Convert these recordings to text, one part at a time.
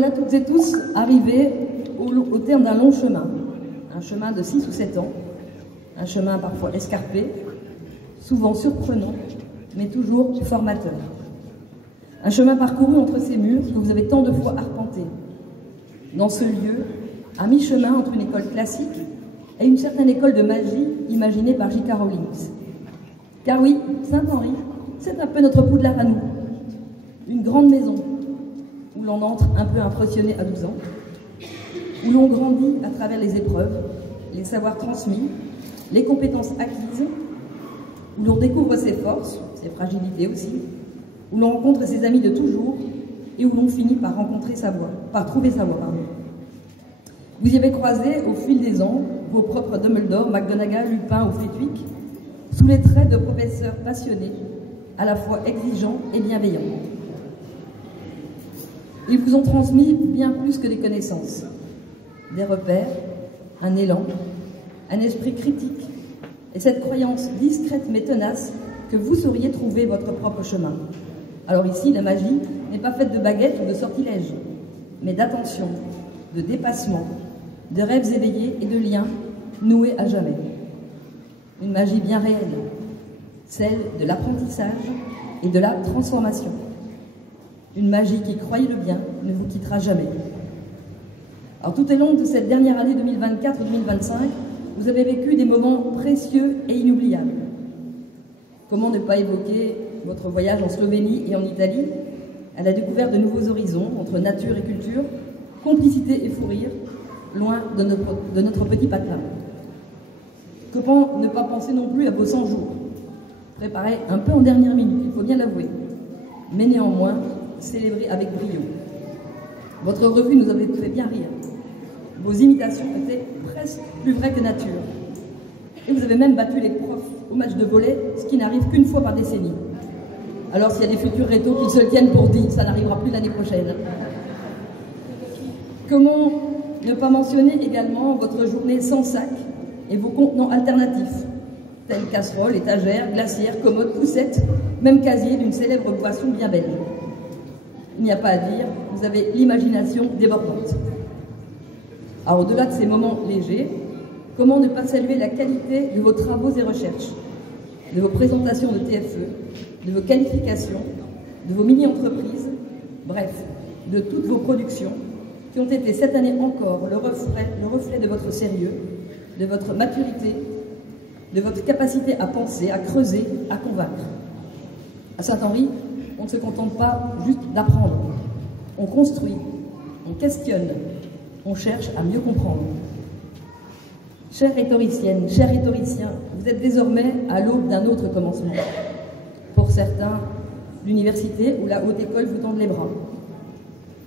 voilà toutes et tous arrivés au terme d'un long chemin. Un chemin de 6 ou 7 ans. Un chemin parfois escarpé, souvent surprenant, mais toujours formateur. Un chemin parcouru entre ces murs que vous avez tant de fois arpentés. Dans ce lieu, à mi-chemin entre une école classique et une certaine école de magie imaginée par J.K. Rowling. Car oui, Saint-Henri, c'est un peu notre Poudlard à nous. Une grande maison où l'on entre un peu impressionné à 12 ans, où l'on grandit à travers les épreuves, les savoirs transmis, les compétences acquises, où l'on découvre ses forces, ses fragilités aussi, où l'on rencontre ses amis de toujours et où l'on finit par trouver sa voie. Vous y avez croisé, au fil des ans, vos propres Dumbledore, McGonagall, Lupin ou Flitwick, sous les traits de professeurs passionnés, à la fois exigeants et bienveillants. Ils vous ont transmis bien plus que des connaissances, des repères, un élan, un esprit critique et cette croyance discrète mais tenace que vous sauriez trouver votre propre chemin. Alors ici, la magie n'est pas faite de baguettes ou de sortilèges, mais d'attention, de dépassement, de rêves éveillés et de liens noués à jamais. Une magie bien réelle, celle de l'apprentissage et de la transformation. Une magie qui, croyez-le bien, ne vous quittera jamais. Alors tout au long de cette dernière année 2024-2025, vous avez vécu des moments précieux et inoubliables. Comment ne pas évoquer votre voyage en Slovénie et en Italie, à la découverte de nouveaux horizons entre nature et culture, complicité et fou rire, loin de notre petit patelin. Comment ne pas penser non plus à vos 100 jours, préparés un peu en dernière minute, il faut bien l'avouer, mais néanmoins célébrés avec brio. Votre revue nous avait fait bien rire. Vos imitations étaient presque plus vraies que nature. Et vous avez même battu les profs au match de volley, ce qui n'arrive qu'une fois par décennie. Alors s'il y a des futurs rétos qui se le tiennent pour dit, ça n'arrivera plus l'année prochaine. Comment ne pas mentionner également votre journée sans sac et vos contenants alternatifs, tels casseroles, étagères, glacières, commodes, poussettes, même casier d'une célèbre boisson bien belge. Il n'y a pas à dire, vous avez l'imagination débordante. Alors au-delà de ces moments légers, comment ne pas saluer la qualité de vos travaux et recherches, de vos présentations de TFE, de vos qualifications, de vos mini-entreprises, bref, de toutes vos productions qui ont été cette année encore le reflet de votre sérieux, de votre maturité, de votre capacité à penser, à creuser, à convaincre. À Saint-Henri, on ne se contente pas juste d'apprendre. On construit, on questionne, on cherche à mieux comprendre. Chères rhétoriciennes, chers rhétoriciens, vous êtes désormais à l'aube d'un autre commencement. Pour certains, l'université ou la haute école vous tendent les bras.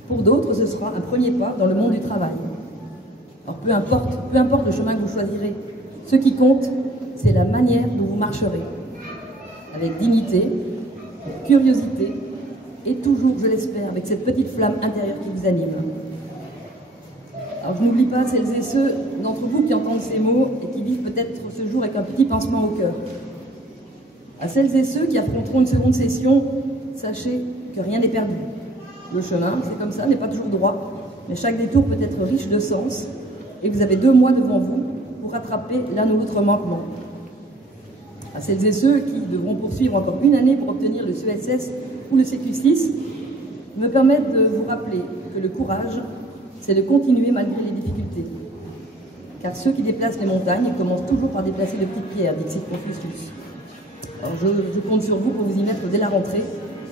Pour d'autres, ce sera un premier pas dans le monde du travail. Alors peu importe le chemin que vous choisirez, ce qui compte, c'est la manière dont vous marcherez. Avec dignité, curiosité, et toujours, je l'espère, avec cette petite flamme intérieure qui vous anime. Alors je n'oublie pas celles et ceux d'entre vous qui entendent ces mots et qui vivent peut-être ce jour avec un petit pincement au cœur. À celles et ceux qui affronteront une seconde session, sachez que rien n'est perdu. Le chemin, c'est comme ça, n'est pas toujours droit, mais chaque détour peut être riche de sens, et vous avez 2 mois devant vous pour rattraper l'un ou l'autre manquement. À celles et ceux qui devront poursuivre encore une année pour obtenir le CESS ou le CQ6, me permettent de vous rappeler que le courage, c'est de continuer malgré les difficultés. Car ceux qui déplacent les montagnes commencent toujours par déplacer de petites pierres, dit Confucius. Alors je compte sur vous pour vous y mettre dès la rentrée,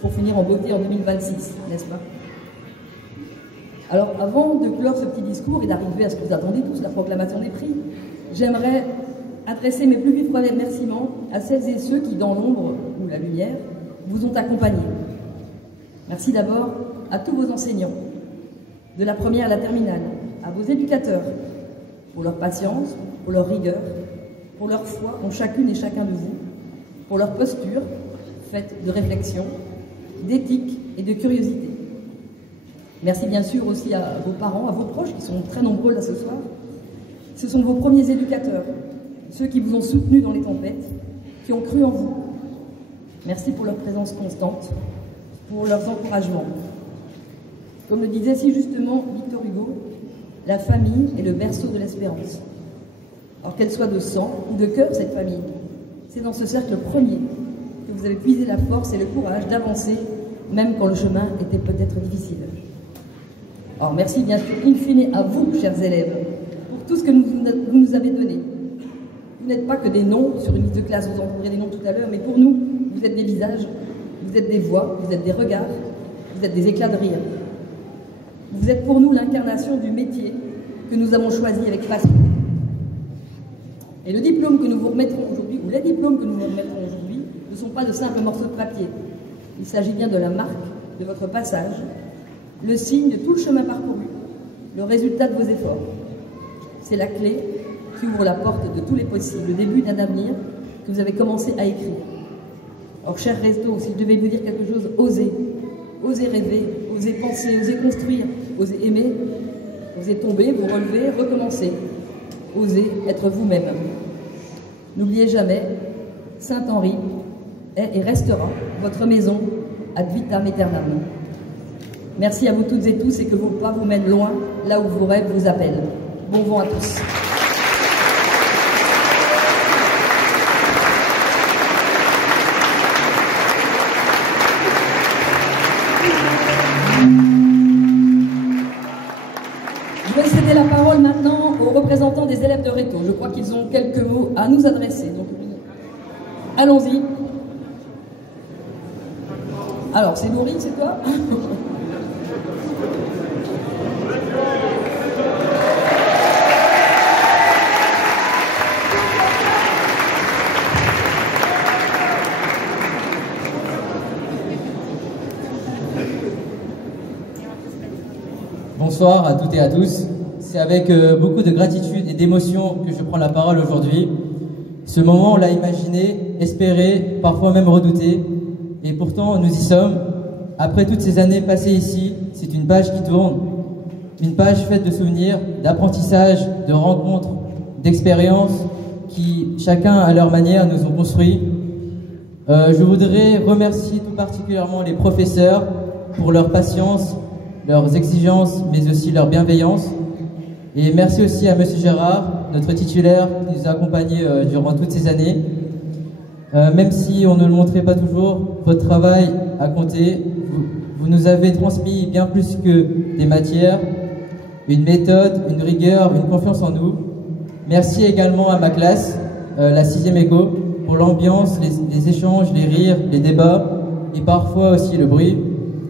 pour finir en beauté en 2026, n'est-ce pas? Alors avant de clore ce petit discours et d'arriver à ce que vous attendez tous, la proclamation des prix, j'aimerais adresser mes plus vifs remerciements à celles et ceux qui, dans l'ombre ou la lumière, vous ont accompagnés. Merci d'abord à tous vos enseignants, de la première à la terminale, à vos éducateurs, pour leur patience, pour leur rigueur, pour leur foi en chacune et chacun de vous, pour leur posture, faite de réflexion, d'éthique et de curiosité. Merci bien sûr aussi à vos parents, à vos proches, qui sont très nombreux là ce soir. Ce sont vos premiers éducateurs, ceux qui vous ont soutenus dans les tempêtes, qui ont cru en vous. Merci pour leur présence constante, pour leurs encouragements. Comme le disait si justement Victor Hugo, la famille est le berceau de l'espérance. Alors qu'elle soit de sang ou de cœur, cette famille, c'est dans ce cercle premier que vous avez puisé la force et le courage d'avancer, même quand le chemin était peut-être difficile. Alors merci bien sûr in fine à vous, chers élèves, pour tout ce que vous nous avez donné. Vous n'êtes pas que des noms sur une liste de classe, vous entendrez des noms tout à l'heure, mais pour nous, vous êtes des visages, vous êtes des voix, vous êtes des regards, vous êtes des éclats de rire. Vous êtes pour nous l'incarnation du métier que nous avons choisi avec passion. Et le diplôme que nous vous remettrons aujourd'hui, ou les diplômes que nous vous remettrons aujourd'hui, ne sont pas de simples morceaux de papier. Il s'agit bien de la marque de votre passage, le signe de tout le chemin parcouru, le résultat de vos efforts. C'est la clé qui ouvre la porte de tous les possibles, le début d'un avenir que vous avez commencé à écrire. Alors, cher Resto, si je devais vous dire quelque chose, osez. Osez rêver, osez penser, osez construire, osez aimer, osez tomber, vous relever, recommencer. Osez être vous-même. N'oubliez jamais, Saint-Henri est et restera votre maison ad vitam aeternam. Merci à vous toutes et tous et que vos pas vous mènent loin, là où vos rêves vous appellent. Bon vent à tous. Je vais céder la parole maintenant aux représentants des élèves de Réto. Je crois qu'ils ont quelques mots à nous adresser. Donc, allons-y. Alors, c'est Laurie, c'est toi? Bonsoir à toutes et à tous. C'est avec beaucoup de gratitude et d'émotion que je prends la parole aujourd'hui. Ce moment, on l'a imaginé, espéré, parfois même redouté. Et pourtant, nous y sommes. Après toutes ces années passées ici, c'est une page qui tourne. Une page faite de souvenirs, d'apprentissage, de rencontres, d'expériences qui, chacun à leur manière, nous ont construits. Je voudrais remercier tout particulièrement les professeurs pour leur patience, leurs exigences, mais aussi leur bienveillance. Et merci aussi à Monsieur Gérard, notre titulaire, qui nous a accompagnés durant toutes ces années. Même si on ne le montrait pas toujours, votre travail a compté. Vous nous avez transmis bien plus que des matières, une méthode, une rigueur, une confiance en nous. Merci également à ma classe, la 6e éco, pour l'ambiance, les échanges, les rires, les débats et parfois aussi le bruit.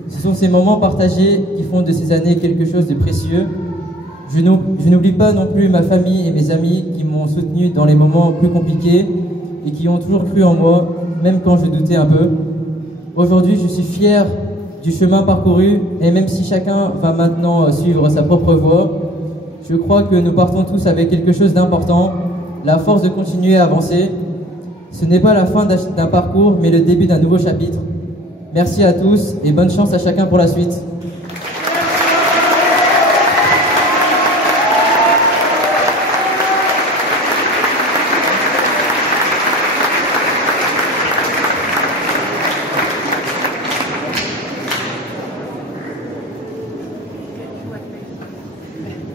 Ce sont ces moments partagés qui font de ces années quelque chose de précieux. Je n'oublie pas non plus ma famille et mes amis qui m'ont soutenu dans les moments plus compliqués et qui ont toujours cru en moi, même quand je doutais un peu. Aujourd'hui, je suis fier du chemin parcouru et même si chacun va maintenant suivre sa propre voie, je crois que nous partons tous avec quelque chose d'important, la force de continuer à avancer. Ce n'est pas la fin d'un parcours, mais le début d'un nouveau chapitre. Merci à tous et bonne chance à chacun pour la suite.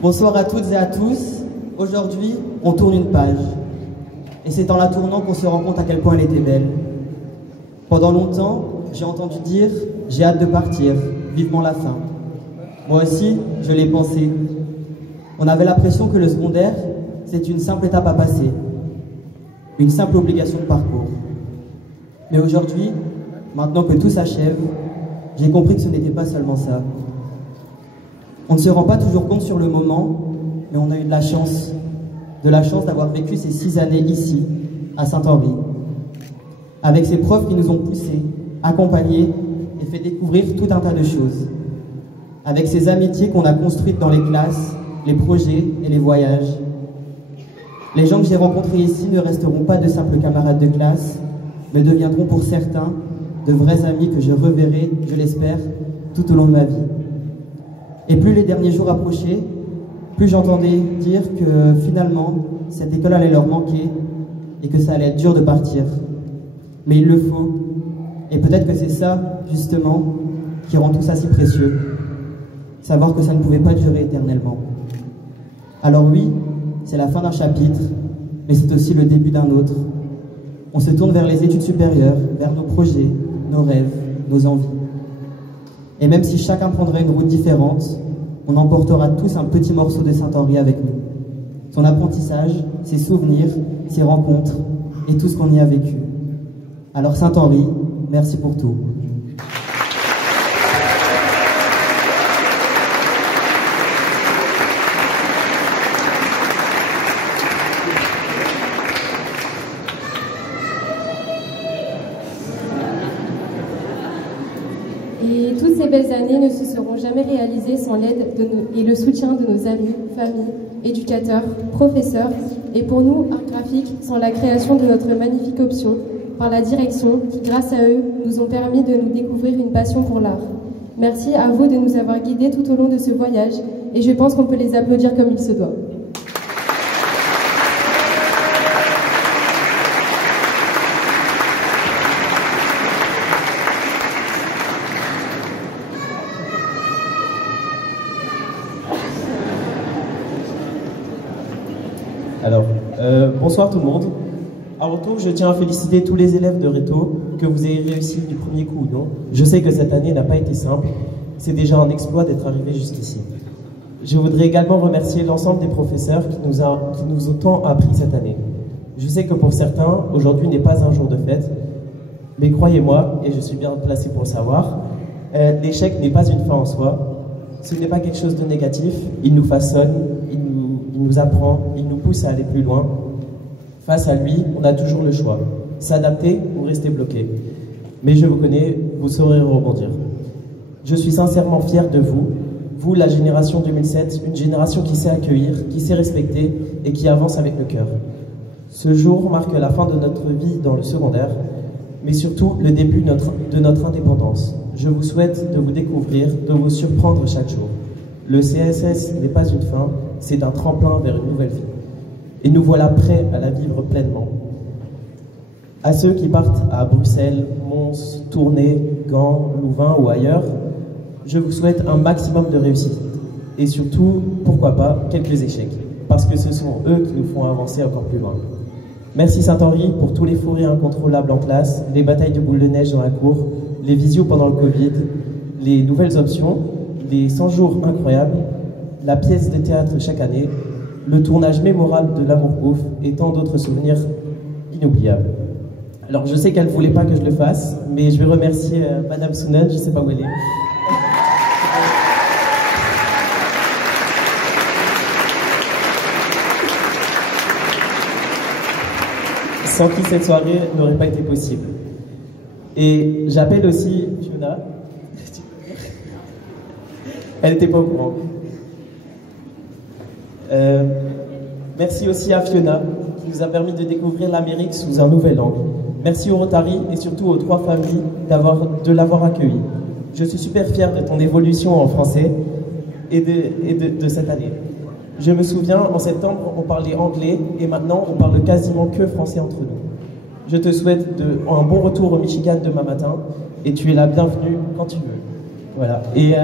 Bonsoir à toutes et à tous. Aujourd'hui, on tourne une page. Et c'est en la tournant qu'on se rend compte à quel point elle était belle. Pendant longtemps, j'ai entendu dire « j'ai hâte de partir, vivement la fin ». Moi aussi, je l'ai pensé. On avait l'impression que le secondaire, c'est une simple étape à passer. Une simple obligation de parcours. Mais aujourd'hui, maintenant que tout s'achève, j'ai compris que ce n'était pas seulement ça. On ne se rend pas toujours compte sur le moment, mais on a eu de la chance d'avoir vécu ces 6 années ici, à Saint-Henri, avec ces profs qui nous ont poussés, accompagnés et fait découvrir tout un tas de choses, avec ces amitiés qu'on a construites dans les classes, les projets et les voyages. Les gens que j'ai rencontrés ici ne resteront pas de simples camarades de classe, mais deviendront pour certains de vrais amis que je reverrai, je l'espère, tout au long de ma vie. Et plus les derniers jours approchaient, plus j'entendais dire que finalement, cette école allait leur manquer et que ça allait être dur de partir. Mais il le faut. Et peut-être que c'est ça, justement, qui rend tout ça si précieux. savoir que ça ne pouvait pas durer éternellement. Alors oui, c'est la fin d'un chapitre, mais c'est aussi le début d'un autre. On se tourne vers les études supérieures, vers nos projets, nos rêves, nos envies. Et même si chacun prendrait une route différente, on emportera tous un petit morceau de Saint-Henri avec nous. Son apprentissage, ses souvenirs, ses rencontres et tout ce qu'on y a vécu. Alors Saint-Henri, merci pour tout. Et toutes ces belles années ne se seront jamais réalisées sans l'aide et le soutien de nos amis, familles, éducateurs, professeurs, et pour nous, art graphique, sans la création de notre magnifique option, par la direction qui, grâce à eux, nous ont permis de nous découvrir une passion pour l'art. Merci à vous de nous avoir guidés tout au long de ce voyage, et je pense qu'on peut les applaudir comme il se doit. Alors, bonsoir tout le monde. Avant tout, je tiens à féliciter tous les élèves de Réto, que vous ayez réussi du premier coup ou non. Je sais que cette année n'a pas été simple. C'est déjà un exploit d'être arrivé jusqu'ici. Je voudrais également remercier l'ensemble des professeurs qui nous ont tant appris cette année. Je sais que pour certains, aujourd'hui n'est pas un jour de fête, mais croyez-moi, et je suis bien placé pour le savoir, l'échec n'est pas une fin en soi. Ce n'est pas quelque chose de négatif. Il nous façonne, il nous apprend, il nous pousse à aller plus loin. Face à lui, on a toujours le choix, s'adapter ou rester bloqué. Mais je vous connais, vous saurez rebondir. Je suis sincèrement fier de vous, vous, la génération 2007, une génération qui sait accueillir, qui sait respecter et qui avance avec le cœur. Ce jour marque la fin de notre vie dans le secondaire, mais surtout le début de notre indépendance. Je vous souhaite de vous découvrir, de vous surprendre chaque jour. Le CSS n'est pas une fin, c'est un tremplin vers une nouvelle vie. Et nous voilà prêts à la vivre pleinement. À ceux qui partent à Bruxelles, Mons, Tournai, Gand, Louvain ou ailleurs, je vous souhaite un maximum de réussite. Et surtout, pourquoi pas, quelques échecs. Parce que ce sont eux qui nous font avancer encore plus loin. Merci Saint-Henri pour tous les fous rires incontrôlables en classe, les batailles de boules de neige dans la cour, les visios pendant le Covid, les nouvelles options, les 100 jours incroyables, la pièce de théâtre chaque année, le tournage mémorable de l'Amour Pouf et tant d'autres souvenirs inoubliables. Alors je sais qu'elle ne voulait pas que je le fasse, mais je vais remercier Madame Sounen, je ne sais pas où elle est. Sans qui cette soirée n'aurait pas été possible. Et j'appelle aussi Fiona. Elle n'était pas au courant. Merci aussi à Fiona, qui nous a permis de découvrir l'Amérique sous un nouvel angle. Merci au Rotary et surtout aux 3 familles de l'avoir accueilli. Je suis super fier de ton évolution en français et de cette année. Je me souviens, en septembre, on parlait anglais et maintenant, on parle quasiment que français entre nous. Je te souhaite un bon retour au Michigan demain matin et tu es la bienvenue quand tu veux. Voilà. Et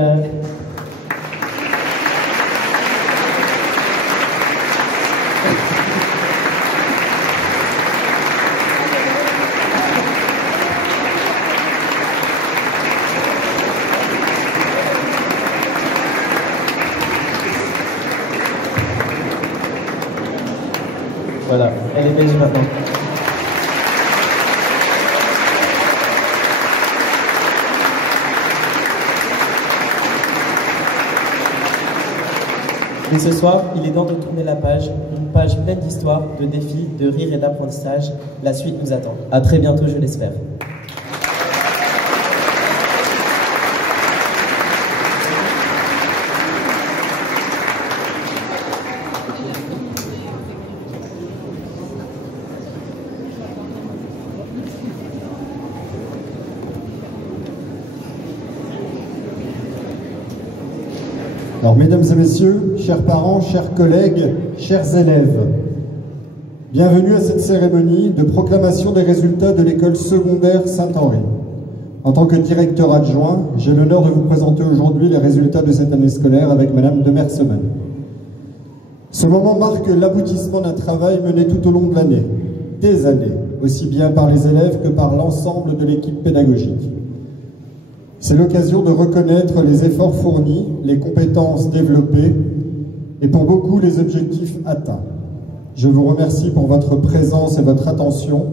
voilà, elle est belge maintenant. Et ce soir, il est temps de tourner la page, une page pleine d'histoires, de défis, de rires et d'apprentissage. La suite nous attend. À très bientôt, je l'espère. Alors, mesdames et messieurs, chers parents, chers collègues, chers élèves, bienvenue à cette cérémonie de proclamation des résultats de l'école secondaire Saint-Henri. En tant que directeur adjoint, j'ai l'honneur de vous présenter aujourd'hui les résultats de cette année scolaire avec Madame de Merseman. Ce moment marque l'aboutissement d'un travail mené tout au long de l'année, des années, aussi bien par les élèves que par l'ensemble de l'équipe pédagogique. C'est l'occasion de reconnaître les efforts fournis, les compétences développées et pour beaucoup les objectifs atteints. Je vous remercie pour votre présence et votre attention